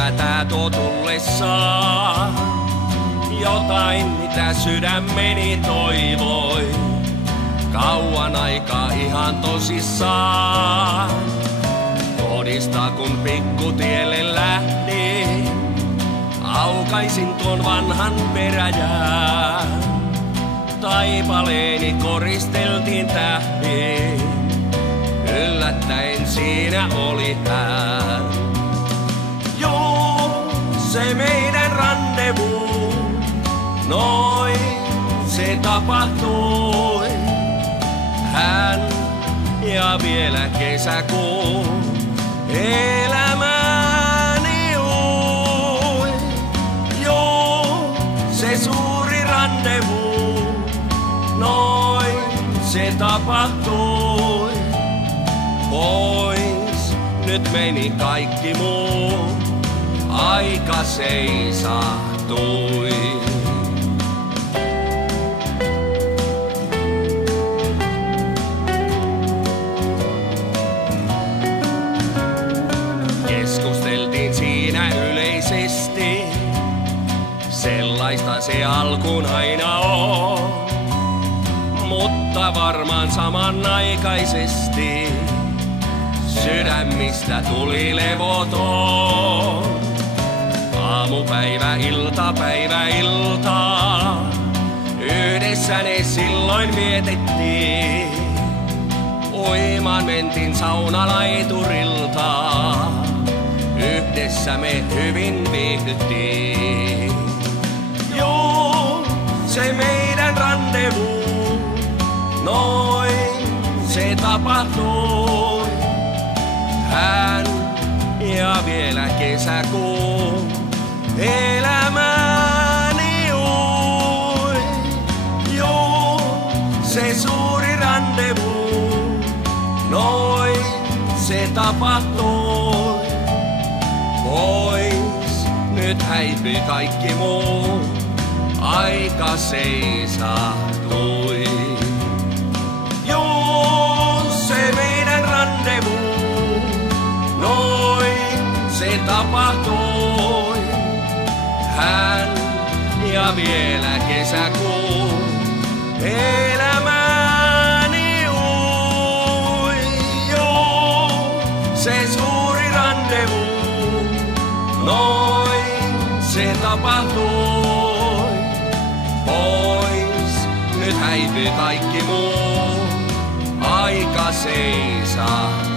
päivä tää tuo tullessaan. Jotain mitä sydämeni toivoi. Kauan aikaa ihan tosissaan. Kodista kun pikkutielle lähdin, aukaisin tuon vanhan peräjään. Taipaleeni koristeltiin tähdin, yllättäen siinä oli hän. Joo, se meidän randevu, noin se tapahtui. Hän ja vielä kesäkuu, elämäni ui. Joo, se suuri randevu, noin se tapahtui. Pois nyt meni kaikki muu, aika seisahtui. Keskusteltiin siinä yleisesti, sellaista se alkuun aina on. Mutta varmaan samanaikaisesti sydämistä tuli levoton. Aamupäivä, iltapäivä, iltaa, yhdessä ne silloin vietettiin. Uimaan mentiin saunalaiturilta, yhdessä me hyvin viihdyttiin. Joo, se meidän randevu, noin se tapahtui. Hän ja vielä kesäkuu, elämäni ui. Joo, se suuri randevu, noin se tapahtui. Pois nyt häipyi kaikki muu, aika seisahtui. Joo, se meidän randevu, noin se tapahtui. Hän ja vielä kesäkuu, elämäni ui. Joo, se suuri randevu, noin se tapahtui. Pois nyt häipyi kaikki muu, aika seisahtui.